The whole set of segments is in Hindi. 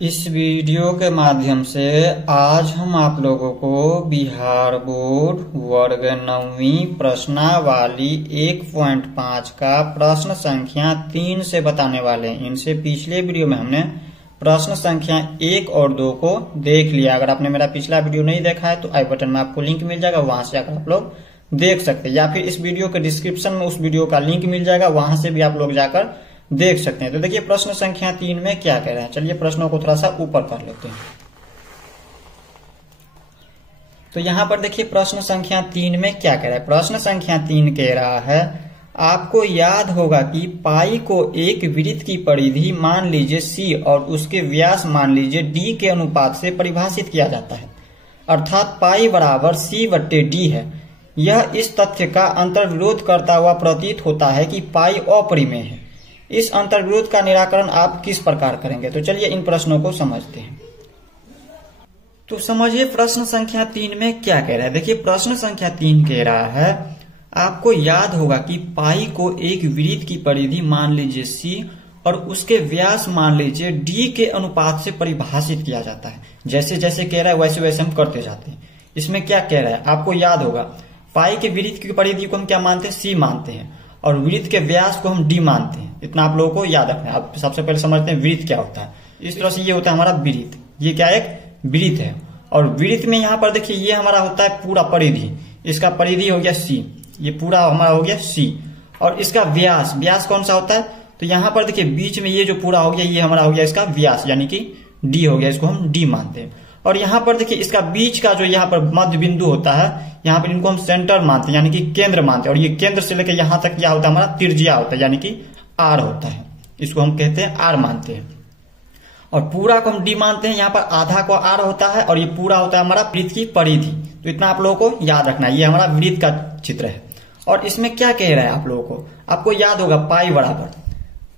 इस वीडियो के माध्यम से आज हम आप लोगों को बिहार बोर्ड वर्ग 9वीं प्रश्नावली 1.5 का प्रश्न संख्या 3 से बताने वाले हैं। इनसे पिछले वीडियो में हमने प्रश्न संख्या 1 और 2 को देख लिया। अगर आपने मेरा पिछला वीडियो नहीं देखा है तो आई बटन में आपको लिंक मिल जाएगा, वहां से जाकर आप लोग देख सकते हैं, या फिर इस वीडियो के डिस्क्रिप्शन में उस वीडियो का लिंक मिल जाएगा, वहां से भी आप लोग जाकर देख सकते हैं। तो देखिए प्रश्न संख्या 3 में क्या कह रहे हैं। चलिए प्रश्नों को थोड़ा सा ऊपर कर लेते हैं। तो यहां पर देखिए प्रश्न संख्या 3 में क्या कह रहा है। प्रश्न संख्या 3 कह रहा है आपको याद होगा कि पाई को एक वृत्त की परिधि मान लीजिए सी और उसके व्यास मान लीजिए डी के अनुपात से परिभाषित किया जाता है, अर्थात पाई बराबर सी बट्टे डी है। यह इस तथ्य का अंतर्विरोध करता हुआ प्रतीत होता है कि पाई अपरिमेय है। इस अंतर्विरोध का निराकरण आप किस प्रकार करेंगे। तो चलिए इन प्रश्नों को समझते हैं। तो समझिए प्रश्न संख्या 3 में क्या कह रहा है। देखिए प्रश्न संख्या 3 कह रहा है आपको याद होगा कि पाई को एक वृत्त की परिधि मान लीजिए सी और उसके व्यास मान लीजिए डी के अनुपात से परिभाषित किया जाता है। जैसे जैसे कह रहा है वैसे वैसे हम करते जाते हैं। इसमें क्या कह रहा है आपको याद होगा पाई के वृत्त की परिधि को हम क्या मानते हैं, सी मानते हैं, और वृत्त के व्यास को हम डी मानते हैं। इतना आप लोगों को याद रखना है। आप सबसे पहले समझते हैं वृत्त क्या होता है। इस तरह से ये होता है हमारा वृत्त, ये क्या एक वृत्त है। और वृत्त में यहाँ पर देखिए ये हमारा होता है पूरा परिधि, इसका परिधि हो गया सी, ये पूरा हमारा हो गया सी, और इसका व्यास, व्यास कौन सा होता है, तो यहाँ पर देखिए बीच में ये जो पूरा हो गया ये हमारा हो गया इसका व्यास, यानी कि डी हो गया, इसको हम डी मानते हैं। और यहाँ पर देखिए इसका बीच का जो यहाँ पर मध्य बिंदु होता है, यहाँ पर इनको हम सेंटर मानते हैं, यानी कि केंद्र मानते हैं। और ये केंद्र से लेकर यहाँ तक क्या होता है हमारा त्रिज्या होता है, यानी कि आर होता है, इसको हम कहते हैं आर मानते हैं। और पूरा को हम डी मानते हैं, यहाँ पर आधा को आर होता है, और ये पूरा होता है हमारा वृत्त की परिधि। तो इतना आप लोगों को याद रखना है, ये हमारा वृत्त का चित्र है। और इसमें क्या कह रहा है आप लोगों को, आपको याद होगा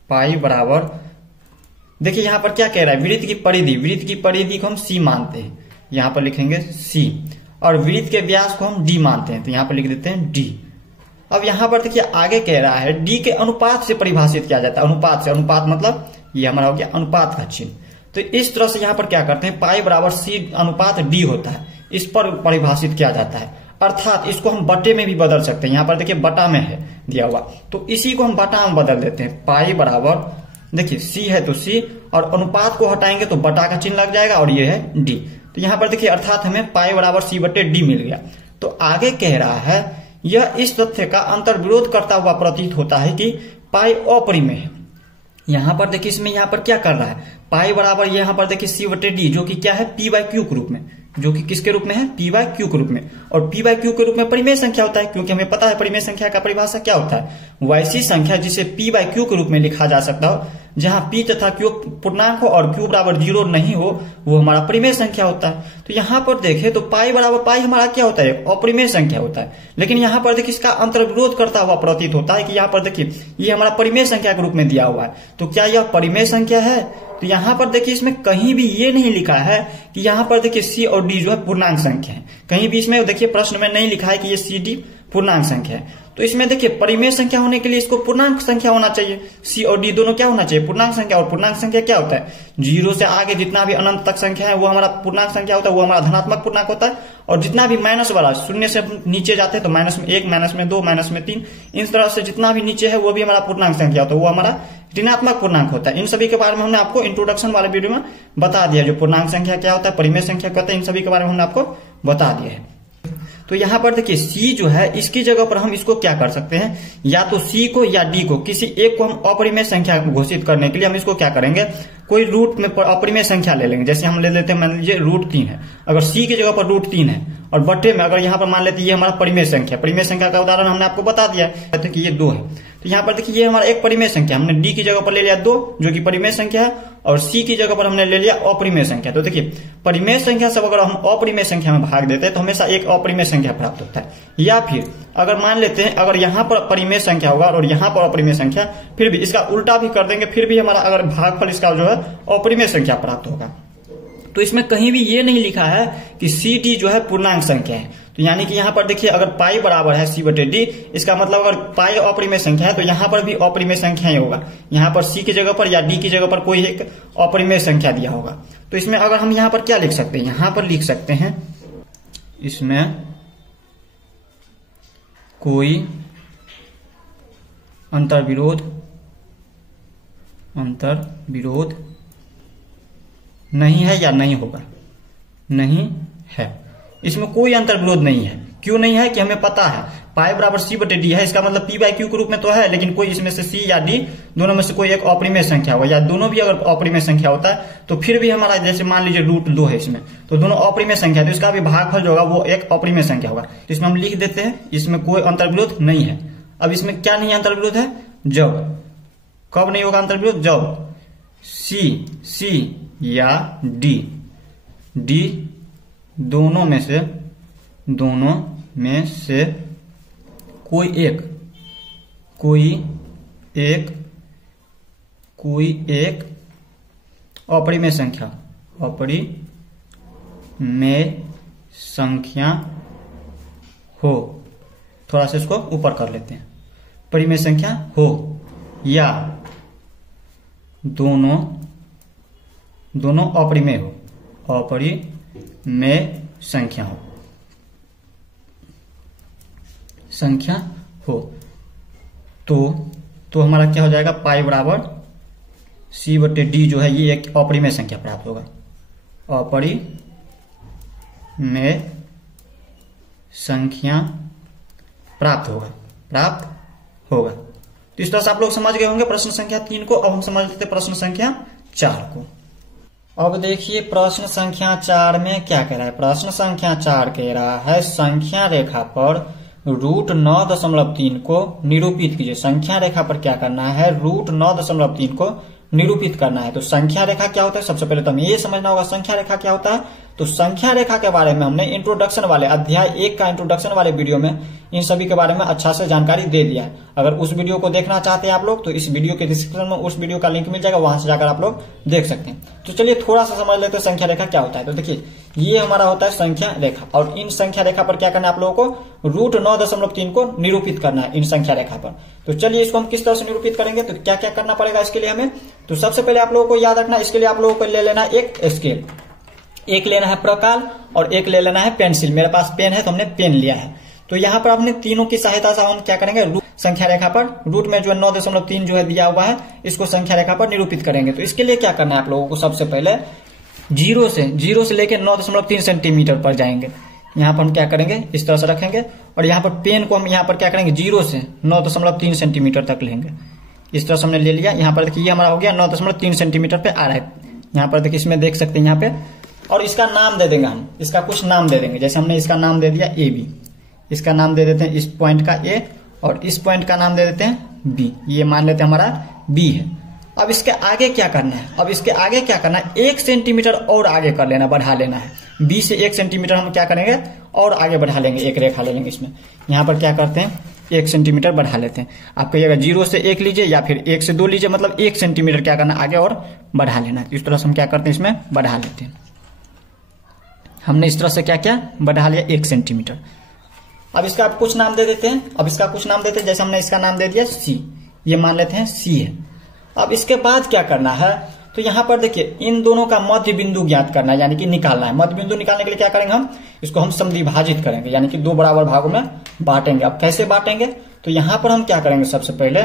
पाई बराबर देखिए यहाँ पर क्या कह रहा है वृत्त की परिधि को हम सी मानते हैं, यहाँ पर लिखेंगे सी, और वृत्त के व्यास को हम डी मानते हैं, तो यहाँ पर लिख देते हैं डी। अब यहाँ पर देखिए आगे कह रहा है डी के अनुपात से परिभाषित किया जाता है। अनुपात से, अनुपात मतलब ये हमारा हो गया अनुपात का चिन्ह। तो इस तरह से यहाँ पर क्या करते हैं पाई बराबर सी अनुपात डी होता है, इस पर परिभाषित किया जाता है। अर्थात इसको हम बटे में भी बदल सकते हैं। यहाँ पर देखिए बटा में है दिया हुआ, तो इसी को हम बटा में बदल देते हैं। पाई बराबर देखिए सी है तो सी, और अनुपात को हटाएंगे तो बटा का चिन्ह लग जाएगा, और ये है डी। तो यहाँ पर देखिए अर्थात हमें पाई बराबर सी बटे डी मिल गया। तो आगे कह रहा है यह इस तथ्य का अंतर्विरोध करता हुआ प्रतीत होता है कि पाई अपरिमेय है। यहाँ पर देखिए इसमें यहाँ पर क्या कर रहा है पाई बराबर यहाँ पर देखिए सी बटे डी, जो कि क्या है पी बाई क्यू के रूप में, जो कि किसके रूप में है पी बाई क्यू के रूप में। और पी बाई क्यू के रूप में परिमेय संख्या होता है, क्योंकि हमें पता है परिमेय संख्या का परिभाषा क्या होता है, वैसी संख्या जिसे पी बाई क्यू के रूप में लिखा जा सकता हो, जहां पी तथा क्यू पूर्णांक हो और क्यू बराबर 0 नहीं हो, वो हमारा परिमेय संख्या होता है। तो यहाँ पर देखें तो पाई बराबर पाई हमारा क्या होता है अपरिमेय संख्या होता है, लेकिन यहाँ पर देखिए इसका अंतर्विरोध करता हुआ प्रतीत होता है कि यहाँ पर देखिए ये हमारा परिमेय संख्या के रूप में दिया हुआ है। तो क्या यह परिमेय संख्या है। तो यहाँ पर देखिए इसमें कहीं भी ये नहीं लिखा है कि यहाँ पर देखिए सी और डी जो है पूर्णांक संख्या है, कहीं भी इसमें देखिए प्रश्न में नहीं लिखा है कि ये सी डी पूर्णांक संख्या है। तो इसमें देखिए परिमेय संख्या होने के लिए इसको पूर्णांक संख्या होना चाहिए, सी और डी दोनों क्या होना चाहिए पूर्णांक संख्या। और पूर्णांक संख्या क्या होता है 0 से आगे जितना भी अनंत तक संख्या है वो हमारा पूर्णांक संख्या होता है, वो हमारा धनात्मक पूर्णांक होता है। और जितना भी माइनस वाला शून्य से नीचे जाते हैं तो माइनस में 1, माइनस में 2, माइनस में 3, इस तरह से जितना भी नीचे है वो भी हमारा पूर्णांक संख्या होता है, वो हमारा ऋणात्मक पूर्णांक होता है। इन सभी के बारे में हमने आपको इंट्रोडक्शन वाले वीडियो में बता दिया, जो पूर्णांक संख्या क्या होता है परिमेय संख्या क्या होता है, इन सभी के बारे में हमने आपको बता दिया है। तो यहाँ पर देखिए सी जो है इसकी जगह पर हम इसको क्या कर सकते हैं, या तो सी को या डी को किसी एक को हम अपरिमेय संख्या घोषित करने के लिए हम इसको क्या करेंगे कोई रूट में अपरिमेय संख्या ले लेंगे। जैसे हम ले लेते हैं मान लीजिए √3 है, अगर सी की जगह पर √3 है, और बटे में अगर यहाँ पर मान लेते ये हमारा परिमेय संख्या का उदाहरण हमने आपको बता दिया है कि ये 2 है। तो यहाँ पर देखिए ये हमारा एक परिमेय संख्या, हमने डी की जगह पर ले लिया 2 जो कि परिमेय संख्या है, और सी की जगह पर हमने ले लिया अपरिमेय संख्या। तो देखिए परिमेय संख्या सब अगर हम अपरिमेय संख्या में भाग देते हैं तो हमेशा एक अपरिमेय संख्या प्राप्त होता है। या फिर अगर मान लेते हैं अगर यहाँ पर परिमेय संख्या होगा और यहाँ पर अपरिमेय संख्या, फिर भी इसका उल्टा भी कर देंगे, फिर भी हमारा अगर भागफल इसका जो है अपरिमेय संख्या प्राप्त होगा। तो इसमें कहीं भी ये नहीं लिखा है कि सी डी जो है पूर्णांक संख्या है। तो यानी कि यहाँ पर देखिए अगर पाई बराबर है सी बटे डी, इसका मतलब अगर पाई अपरिमेय संख्या है तो यहाँ पर भी अपरिमेय संख्या ही होगा। यहाँ पर सी की जगह पर या डी की जगह पर कोई एक अपरिमेय संख्या दिया होगा। तो इसमें अगर हम यहाँ पर क्या लिख सकते हैं, यहाँ पर लिख सकते हैं इसमें कोई अंतर्विरोध नहीं है या नहीं होगा, नहीं है। इसमें कोई अंतर्विरोध नहीं है। क्यों नहीं है कि हमें पता है पाई बराबर सी बटे डी है, इसका मतलब पी बाई क्यू के रूप में तो है, लेकिन कोई इसमें से सी या डी दोनों में से कोई एक अपरिमेय संख्या होगा, या दोनों भी अगर अपरिमेय संख्या होता है तो फिर भी हमारा जैसे मान लीजिए √2 है इसमें, तो दोनों अपरिमेय संख्या, तो इसका भी भागफल जो होगा वो एक अपरिमेय संख्या होगा। तो इसमें हम लिख देते हैं इसमें कोई अंतर्विरोध नहीं है। अब इसमें क्या नहीं अंतर्विरोध है, जब, कब नहीं होगा अंतर्विरोध, जब सी या डी दोनों में से कोई एक अपरिमेय संख्या हो, थोड़ा सा इसको ऊपर कर लेते हैं, परिमेय संख्या हो, या दोनों अपरिमेय हो, अपरिमेय संख्या हो, तो हमारा क्या हो जाएगा, पाई बराबर सी बटे डी जो है ये एक अपरिमेय संख्या प्राप्त होगा, अपरिमेय संख्या प्राप्त होगा। तो इस तरह से आप लोग समझ गए होंगे प्रश्न संख्या 3 को। अब हम समझ लेते हैं प्रश्न संख्या 4 को। अब देखिए प्रश्न संख्या 4 में क्या कह रहा है। प्रश्न संख्या 4 कह रहा है संख्या रेखा पर √9.3 को निरूपित कीजिए। संख्या रेखा पर क्या करना है, √9.3 को निरूपित करना है। तो संख्या रेखा क्या होता है, सबसे पहले तो हमें ये समझना होगा संख्या रेखा क्या होता है। तो संख्या रेखा के बारे में हमने इंट्रोडक्शन वाले अध्याय 1 का इंट्रोडक्शन वाले वीडियो में इन सभी के बारे में अच्छा से जानकारी दे दिया है। अगर उस वीडियो को देखना चाहते हैं आप लोग तो इस वीडियो के डिस्क्रिप्शन में उस वीडियो का लिंक मिल जाएगा, वहां से जाकर आप लोग देख सकते हैं। तो चलिए थोड़ा सा समझ लेते हैं संख्या रेखा क्या होता है। तो देखिए ये हमारा होता है संख्या रेखा, और इन संख्या रेखा पर क्या करना है आप लोगों को, √9.3 को निरूपित करना है इन संख्या रेखा पर। तो चलिए इसको हम किस तरह से निरूपित करेंगे, तो क्या क्या करना पड़ेगा इसके लिए हमें। तो सबसे पहले आप लोगों को याद रखना, इसके लिए आप लोगों को ले लेना एक स्केल, एक लेना है प्रकाल और एक ले लेना है पेंसिल। मेरे पास पेन है तो हमने पेन लिया है। तो यहाँ पर अपने तीनों की सहायता से हम क्या करेंगे, संख्या रेखा पर रूट में जो 9.3 जो है दिया हुआ है इसको संख्या रेखा पर निरूपित करेंगे। तो इसके लिए क्या करना है आप लोगों को, सबसे पहले जीरो से लेकर 9.3 सेंटीमीटर पर जाएंगे। यहाँ पर हम क्या करेंगे, इस तरह से रखेंगे, और यहाँ पर पेन को हम यहाँ पर क्या करेंगे, 0 से 9.3 सेंटीमीटर तक लेंगे। इस तरह से हमने ले लिया। यहाँ पर देखिए ये हमारा हो गया 9.3 सेंटीमीटर पे आ रहा है। यहाँ पर देखिए इसमें देख सकते हैं यहाँ पे, और इसका नाम दे देंगे हम, इसका कुछ नाम दे देंगे। जैसे हमने इसका नाम दे दिया AB, इसका नाम दे देते हैं इस पॉइंट का A, और इस पॉइंट का नाम दे देते हैं B। ये मान लेते हैं हमारा B है। अब इसके आगे क्या करना है, 1 सेंटीमीटर और आगे कर लेना, बढ़ा लेना है। B से 1 सेंटीमीटर हम क्या करेंगे और आगे बढ़ा लेंगे, एक रेखा ले लेंगे इसमें। यहाँ पर क्या करते हैं 1 सेंटीमीटर बढ़ा लेते हैं। आप कहिएगा 0 से 1 लीजिए या फिर 1 से 2 लीजिए, मतलब 1 सेंटीमीटर क्या करना आगे और बढ़ा लेना। इस तरह से हम क्या करते हैं इसमें बढ़ा लेते हैं। हमने इस तरह से क्या क्या बढ़ा लिया 1 सेंटीमीटर। अब इसका आप कुछ नाम दे देते हैं। जैसे हमने इसका नाम दे दिया C, ये मान लेते हैं C है। अब इसके बाद क्या करना है, तो यहाँ पर देखिए इन दोनों का मध्य बिंदु ज्ञात करना है, यानी कि निकालना है। मध्य बिंदु निकालने के लिए क्या करेंगे, हम इसको हम समद्विभाजित करेंगे, यानी कि 2 बराबर भागों में बांटेंगे। अब कैसे बांटेंगे, तो यहाँ पर हम क्या करेंगे, सबसे पहले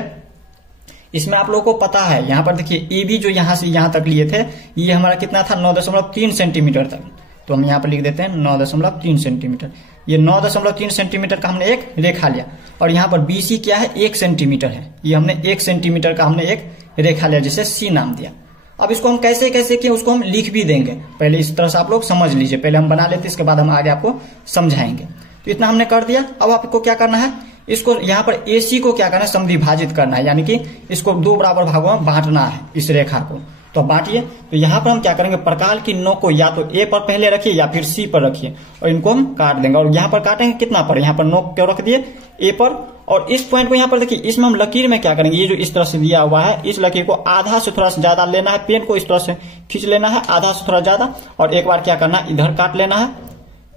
इसमें आप लोगों को पता है, यहाँ पर देखिए AB जो यहाँ से यहाँ तक लिए थे, ये हमारा कितना था 9.3 सेंटीमीटर तक। तो हम यहाँ पर लिख देते हैं 9.3 सेंटीमीटर। ये 9.3 सेंटीमीटर का हमने एक रेखा लिया, और यहाँ पर BC क्या है 1 सेंटीमीटर है। ये हमने 1 सेंटीमीटर का हमने एक रेखा लिया, जिसे C नाम दिया। अब इसको हम कैसे किए उसको हम लिख भी देंगे। पहले इस तरह से आप लोग समझ लीजिए, पहले हम बना लेते, इसके बाद हम आगे आपको समझाएंगे। तो इतना हमने कर दिया। अब आपको क्या करना है, इसको यहाँ पर AC को क्या करना है, समद्विभाजित करना है, यानी कि इसको 2 बराबर भागों में बांटना है इस रेखा को। तो बांटिए। तो यहाँ पर हम क्या करेंगे, प्रकाल की नोक को या तो A पर पहले रखिए या फिर C पर रखिए, और इनको हम काट देंगे। और यहाँ पर काटेंगे कितना पर, यहाँ पर नोक क्यों रख दिए A पर, और इस पॉइंट को यहाँ पर देखिए, इसमें हम लकीर में क्या करेंगे, ये जो इस तरह से दिया हुआ है, इस लकीर को आधा से थोड़ा सा ज्यादा लेना है, पेन को इस तरह से खींच लेना है आधा से थोड़ा ज्यादा, और एक बार क्या करना है इधर काट लेना है,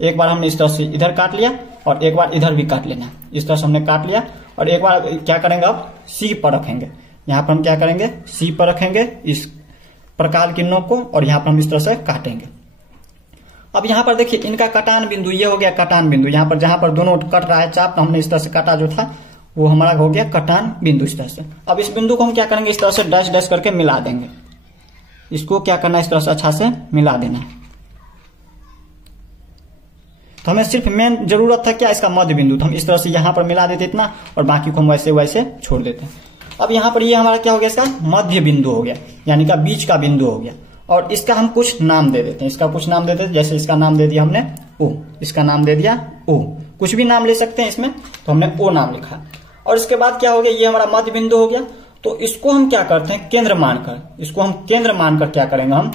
एक बार हमने इस तरह से इधर काट लिया और एक बार इधर भी काट लेना। इस तरह से हमने काट लिया और एक बार क्या करेंगे, अब सी पर रखेंगे। यहाँ पर हम क्या करेंगे, सी पर रखेंगे इस प्रकार की नोक को और यहाँ पर हम इस तरह से काटेंगे। अब यहाँ पर देखिए इनका कटान बिंदु, ये हो गया कटान बिंदु। यहाँ पर जहां पर दोनों कट रहा है चाप, तो हमने इस तरह से काटा जो था वो हमारा हो गया कटान बिंदु इस तरह से। अब इस बिंदु को हम क्या करेंगे, इस तरह से डैश डैश करके मिला देंगे। इसको क्या करना है, इस तरह से अच्छा से मिला देना है। तो हमें सिर्फ मेन जरूरत था क्या, इसका मध्य बिंदु, तो हम इस तरह से यहाँ पर मिला देते इतना और बाकी को हम वैसे वैसे छोड़ देते हैं। अब यहाँ पर ये हमारा क्या हो गया, इसका मध्य बिंदु हो गया, यानी का बीच का बिंदु हो गया। और इसका हम कुछ नाम दे देते हैं, इसका कुछ नाम दे देते हैं। जैसे इसका नाम दे दिया हमने ओ, इसका नाम दे दिया ओ, कुछ भी नाम ले सकते हैं इसमें, तो हमने ओ नाम लिखा। और इसके बाद क्या हो गया, ये हमारा मध्य बिंदु हो गया। तो इसको हम क्या करते हैं, केंद्र मानकर, इसको हम केंद्र मानकर क्या करेंगे, हम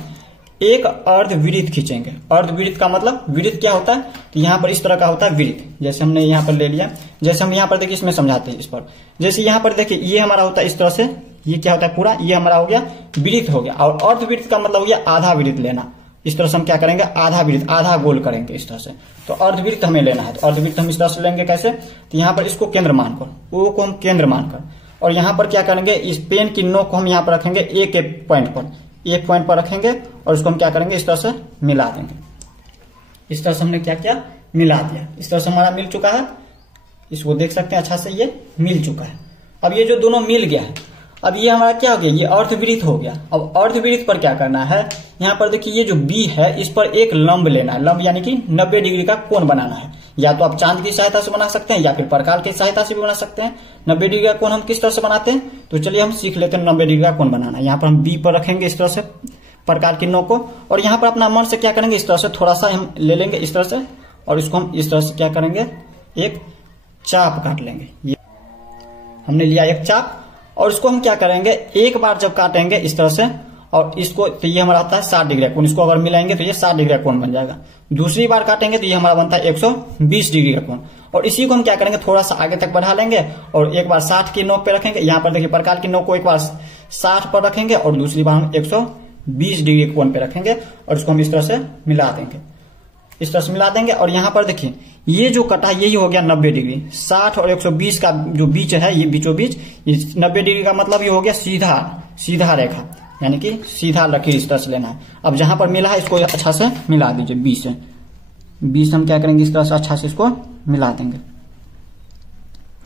एक अर्धवृत्त खींचेंगे। अर्धवृत्त का मतलब वृत्त क्या होता है, तो यहाँ पर इस तरह का होता है वृत्त। जैसे हमने यहाँ पर ले लिया, जैसे हम यहाँ पर देखिए इसमें समझाते हैं इस पर। जैसे यहाँ पर देखिए ये हमारा होता है इस तरह से, ये क्या होता है पूरा, ये हमारा हो गया वृत्त हो गया। और अर्धवृत्त का मतलब हो गया आधा वृत्त लेना। इस तरह से हम क्या करेंगे, आधा वृत्त, आधा गोल करेंगे इस तरह से। तो अर्धवृत्त हमें लेना है, तो अर्धवृत्त हम इस तरह से लेंगे कैसे, तो यहाँ पर इसको केंद्र मानकर, ओ को हम केंद्र मानकर, और यहाँ पर क्या करेंगे, इस पेन की नोक को हम यहाँ पर रखेंगे एक पॉइंट पर, एक पॉइंट पर रखेंगे और इसको हम क्या करेंगे, इस तरह से मिला देंगे। इस तरह से हमने क्या किया, मिला दिया। इस तरह से हमारा मिल चुका है, इसको देख सकते हैं अच्छा से, ये मिल चुका है। अब ये जो दोनों मिल गया है, अब ये हमारा क्या हो गया, ये अर्धवृत्त हो गया। अब अर्धवृत्त पर क्या करना है, यहाँ पर देखिए ये जो बी है इस पर एक लंब लेना है। लंब यानी कि 90 डिग्री का कोण बनाना है। या तो आप चांद की सहायता से बना सकते हैं या फिर प्रकाश की सहायता से भी बना सकते हैं। 90 डिग्री का कोण हम किस तरह से बनाते हैं, तो चलिए हम सीख लेते हैं 90 डिग्री का कोण बनाना। यहाँ पर हम बी पर रखेंगे इस तरह से प्रकार की नोक को, और यहाँ पर अपना मन से क्या करेंगे, इस तरह से थोड़ा सा हम ले लेंगे इस तरह से, और इसको हम इस तरह से क्या करेंगे, एक चाप काट लेंगे। ये हमने लिया एक चाप, और इसको हम क्या करेंगे, एक बार जब काटेंगे इस तरह से, और इसको, तो ये हमारा होता है 60 डिग्री कोण। इसको अगर मिलाएंगे तो ये 60 डिग्री कोण बन जाएगा। दूसरी बार काटेंगे तो ये हमारा बनता है 120 डिग्री का कोण। और इसी को हम क्या करेंगे, थोड़ा सा आगे तक बढ़ा लेंगे और एक बार 60 की नोक पे रखेंगे। यहाँ पर देखिए प्रकार की नोक को एक बार 60 पर रखेंगे और दूसरी बार हम 120 डिग्री के कोण पे रखेंगे और इसको हम इस तरह से मिला देंगे, इस तरह से मिला देंगे। और यहाँ पर देखिए ये जो कटा यही हो गया 90 डिग्री। 60 और 120 का जो बीच है, ये बीचों बीच 90 डिग्री का मतलब ये हो गया सीधा, सीधा रेखा, यानी कि सीधा लकीर इस तरह से लेना है। अब जहां पर मिला है इसको अच्छा से मिला दीजिए, 20 से 20 हम क्या करेंगे, इस तरह से अच्छा से इसको मिला देंगे,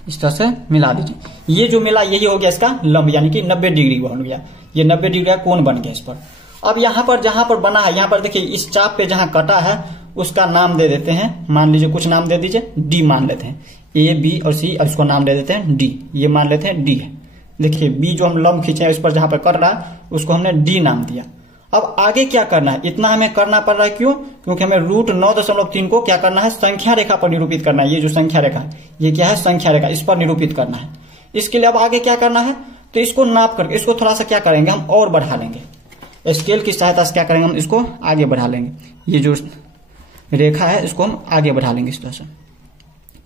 इस तरह से मिला दीजिए। ये जो मिला यही हो गया इसका लंब, यानी कि 90 डिग्री बन गया। ये 90 डिग्री का कोण बन गया इस पर। अब यहाँ पर जहां पर बना है, यहाँ पर देखिए इस चाप पे जहां कटा है उसका नाम दे देते हैं। मान लीजिए कुछ नाम दे दीजिए, डी मान लेते हैं, ए बी और सी, और इसको नाम दे देते हैं डी। ये मान लेते हैं डी है। देखिए बी जो हम लंब खींचे हैं इस पर जहां पर कट रहा है उसको हमने डी नाम दिया। अब आगे क्या करना है, इतना हमें करना पड़ रहा है, क्यों, क्योंकि हमें √9.3 को क्या करना है, संख्या रेखा पर निरूपित करना है। ये जो संख्या रेखा है ये क्या है, संख्या रेखा, इस पर निरूपित करना है। इसके लिए अब आगे क्या करना है, तो इसको नाप करके इसको थोड़ा सा क्या करेंगे, हम और बढ़ा लेंगे। स्केल की सहायता से क्या करेंगे, हम इसको आगे बढ़ा लेंगे। ये जो रेखा है इसको हम आगे बढ़ा लेंगे इस तरह से।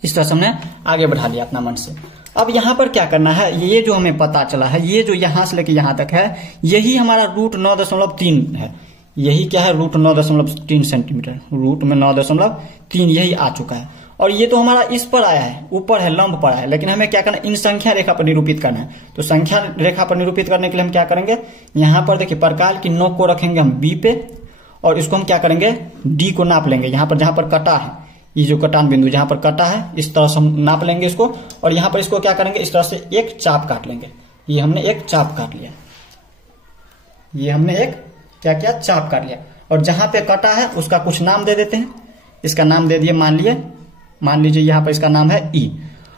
इस तरह से हमने आगे बढ़ा लिया अपना मन से। अब यहाँ पर क्या करना है, ये जो हमें पता चला है, ये जो यहां से लेके यहां तक है यही हमारा √9.3 है। यही क्या है, √9.3 सेंटीमीटर, रूट में 9.3 यही आ चुका है। और ये तो हमारा इस पर आया है, ऊपर है, लंब पर आया है, लेकिन हमें क्या करना है, इन संख्या रेखा पर निरूपित करना है। तो संख्या रेखा पर निरूपित करने के लिए हम क्या करेंगे, यहाँ पर देखिए प्रकार की नोक को रखेंगे हम बी पे, और इसको हम क्या करेंगे, डी को नाप लेंगे। यहाँ पर जहां पर कटा है, ये जो कटान बिंदु जहां पर कटा है, इस तरह से हम नाप लेंगे इसको, और यहाँ पर इसको क्या करेंगे, इस तरह से एक चाप काट लेंगे। ये हमने एक चाप काट लिया, ये हमने एक क्या किया, चाप काट लिया। और जहां पे कटा है उसका कुछ नाम दे देते हैं। इसका नाम दे दिए, मान लीजिए यहाँ पर इसका नाम है ई।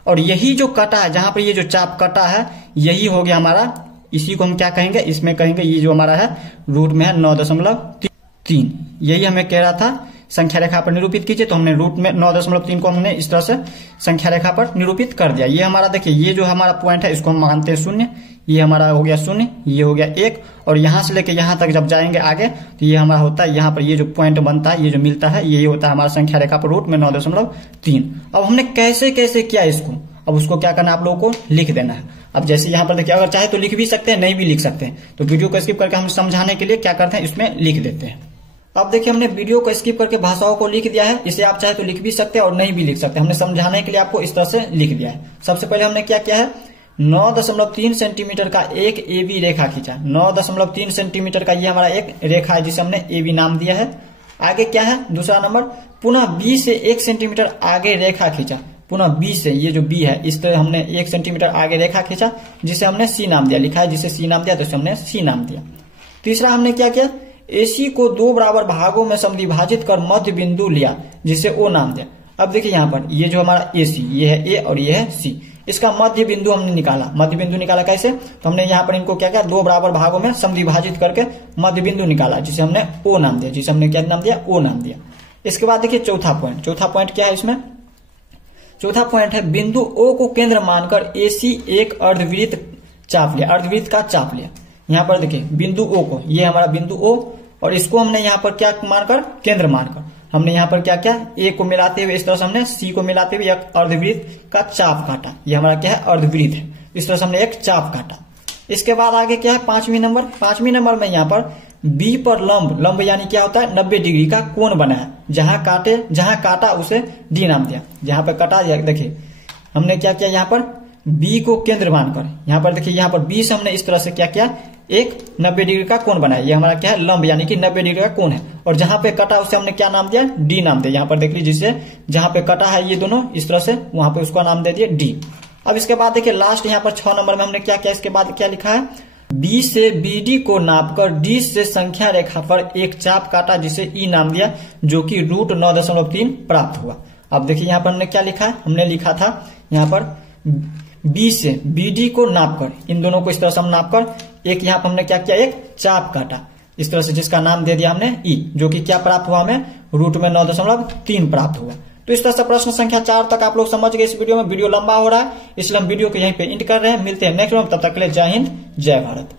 और यही जो कटा है, जहां पर ये जो चाप कटा है यही हो गया हमारा, इसी को हम क्या कहेंगे, इसमें कहेंगे ये जो हमारा है रूट में है 9.3। यही हमें कह रहा था संख्या रेखा पर निरूपित कीजिए, तो हमने रूट में 9.3 को हमने इस तरह से संख्या रेखा पर निरूपित कर दिया। ये हमारा देखिए, ये जो हमारा पॉइंट है इसको हम मानते हैं 0, ये हमारा हो गया 0, ये हो गया 1, और यहां से लेके यहां तक जब जाएंगे आगे तो ये हमारा होता है, यहाँ पर ये जो पॉइंट बनता है, ये जो मिलता है, यही होता है हमारा संख्या रेखा पर रूट में 9.3। अब हमने कैसे कैसे किया इसको, अब उसको क्या करना है, आप लोगों को लिख देना है। अब जैसे यहाँ पर देखिए, अगर चाहे तो लिख भी सकते हैं, नहीं भी लिख सकते हैं, तो वीडियो को स्किप करके हम समझाने के लिए क्या करते हैं, इसमें लिख देते हैं। अब देखिए हमने वीडियो को स्किप करके भाषाओं को लिख दिया है। इसे आप चाहे तो लिख भी सकते हैं और नहीं भी लिख सकते, हमने समझाने के लिए आपको इस तरह से लिख दिया है। सबसे पहले हमने क्या किया है, 9.3 सेंटीमीटर का एक AB रेखा खींचा। 9.3 सेंटीमीटर का ये हमारा एक रेखा है जिसे हमने AB नाम दिया है। आगे क्या है, दूसरा नंबर, पुनः B से 1 सेंटीमीटर आगे रेखा खींचा। पुनः B से, ये जो B है, इस तरह हमने 1 सेंटीमीटर आगे रेखा खींचा जिसे हमने C नाम दिया। लिखा है जिसे C नाम दिया तो इसे हमने C नाम दिया। तीसरा हमने क्या किया, AC को 2 बराबर भागों में समद्विभाजित कर मध्य बिंदु लिया जिसे O नाम दिया। अब देखिए यहाँ पर ये जो हमारा AC, ये है A और ये है C, इसका मध्य बिंदु हमने निकाला। मध्य बिंदु निकाला कैसे, तो हमने यहाँ पर इनको क्या किया, 2 बराबर भागों में समद्विभाजित करके मध्य बिंदु निकाला जिसे हमने O नाम दिया, जिसे हमने क्या नाम दिया, O नाम दिया। इसके बाद देखिए चौथा पॉइंट क्या है इसमें, चौथा पॉइंट है बिंदु O को केंद्र मानकर AC एक अर्धवृत्त चाप लिया, अर्धवृत्त का चाप लिया। यहाँ पर देखिए बिंदु O को, ये हमारा बिंदु O, और इसको हमने यहाँ पर क्या मानकर, केंद्र मानकर हमने यहाँ पर क्या किया, A को मिलाते हुए इस तरह से हमने C को मिलाते हुए एक अर्धवृत्त का चाप काटा। ये हमारा क्या है, अर्धवृत्त है, इस तरह से हमने एक चाप काटा। इसके बाद आगे क्या है, पांचवी नंबर में यहाँ पर B पर लंब यानी क्या होता है, 90 डिग्री का कोण बना है। जहां काटा उसे D नाम दिया। जहां पर काटा, देखिए हमने क्या किया, यहाँ पर B को केंद्र मानकर, यहाँ पर देखिए यहाँ पर B से हमने इस तरह से क्या किया, एक 90 डिग्री का कोण बनाया। ये हमारा क्या है, लंब यानी कि 90 डिग्री का कोण है। और जहां पे कटा उसे हमने क्या नाम दिया, D नाम दिया। यहाँ पर देख लीजिए, जिससे जहां पे कटा है ये दोनों इस तरह से, वहां पे उसका नाम दे दिया D। अब इसके बाद देखिए लास्ट यहाँ पर 6 नंबर में हमने क्या किया, इसके बाद क्या लिखा है, B से BD को नापकर D से संख्या रेखा पर एक चाप काटा जिसे E नाम दिया, जो कि √9.3 प्राप्त हुआ। अब देखिए यहाँ पर हमने क्या लिखा है, हमने लिखा था यहाँ पर B से BD को नापकर, इन दोनों को इस तरह से हम नापकर एक यहाँ पर हमने क्या किया, एक चाप काटा इस तरह से, जिसका नाम दे दिया हमने E, जो कि क्या प्राप्त हुआ, हमें √9.3 प्राप्त हुआ। तो इस तरह से प्रश्न संख्या 4 तक आप लोग समझ गए। इस वीडियो में वीडियो लंबा हो रहा है इसलिए हम वीडियो को यहीं पे एंड कर रहे हैं। मिलते हैं नेक्स्ट में, तब तक के लिए जय हिंद जय भारत।